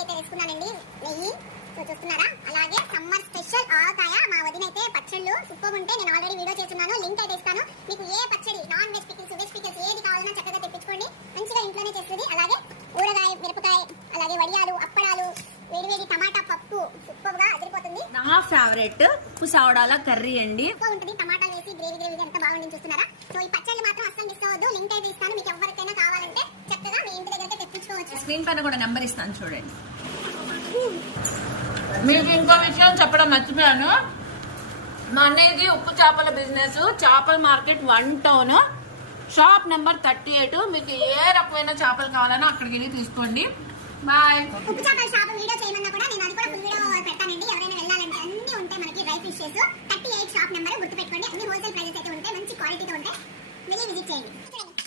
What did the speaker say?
అయితే వేసుకున్నానండి, నెయ్యి చూస్తున్నారా. అలాగే సమ్మర్ స్పెషల్ ఆవకాయ. మా వదిన అయితే పచ్చళ్ళు సూపర్ ఉంటే నేను ఆల్రెడీ వీడియో చేస్తున్నాను, లింక్ అయితే ఇస్తాను. మీకు ఏ పచ్చడి, non veg pickles, veg pickles ఏది కావాలన్నా చక్కగా తెప్పించుకోండి, మంచిగా ఇంట్లోనే చేస్తుంది. అలాగే ఊరగాయ, మిరపకాయ, అలాగే వడియాలు, అప్పడాలు, వేడివేడి టమాటా పప్పు సూపర్ గా అదిరిపోతుంది. నా ఫేవరెట్ పుసావడాల కర్రీ అండి, సూపర్ ఉంటుంది. టమాటాలు వేసి గ్రేవీ ఎంత బాగుంటుంది చూస్తున్నారా. సో ఈ పచ్చళ్ళు మాత్రం అస్సలు మిస్ అవ్వద్దు, లింక్ అయితే ఇస్తాను. మీకు ఎవరికైనా కావాలంటే చక్కగా మీ ఇంటి దగ్గర తెప్పించుకోవచ్చు. స్క్రీన్ పైన కూడా నెంబర్ ఇస్తాను చూడండి. మీకు ఇంకో విషయం చెప్పడం మర్చిపోయాను. మా అన్నయ్యది ఉప్పు చేపల బిజినెస్, చేపల మార్కెట్ 1 టౌన్, షాప్ నెంబర్ 38. మీకు ఏ రకమైన చేపలు కావాలన్నా అక్కడికి వెళ్ళి తీసుకోండి. బాయ్. ఉప్పు చేపల షాప్ వీడియో చేయమన్నా కూడా నేను అది కూడా ఫుల్ వీడియో పెడతానండి. ఎవరైనా వెళ్ళాలంటే అన్ని ఉంటాయి మనకి, డ్రై ఫిషెస్. 38 షాప్ నెంబర్ గుర్తుపెట్టుకోండి. అన్ని హోల్సేల్ ప్రైజెస్ అయితే ఉంటాయి, మంచి క్వాలిటీతో ఉంటాయి. వెళ్ళి విజిట్ చేయండి.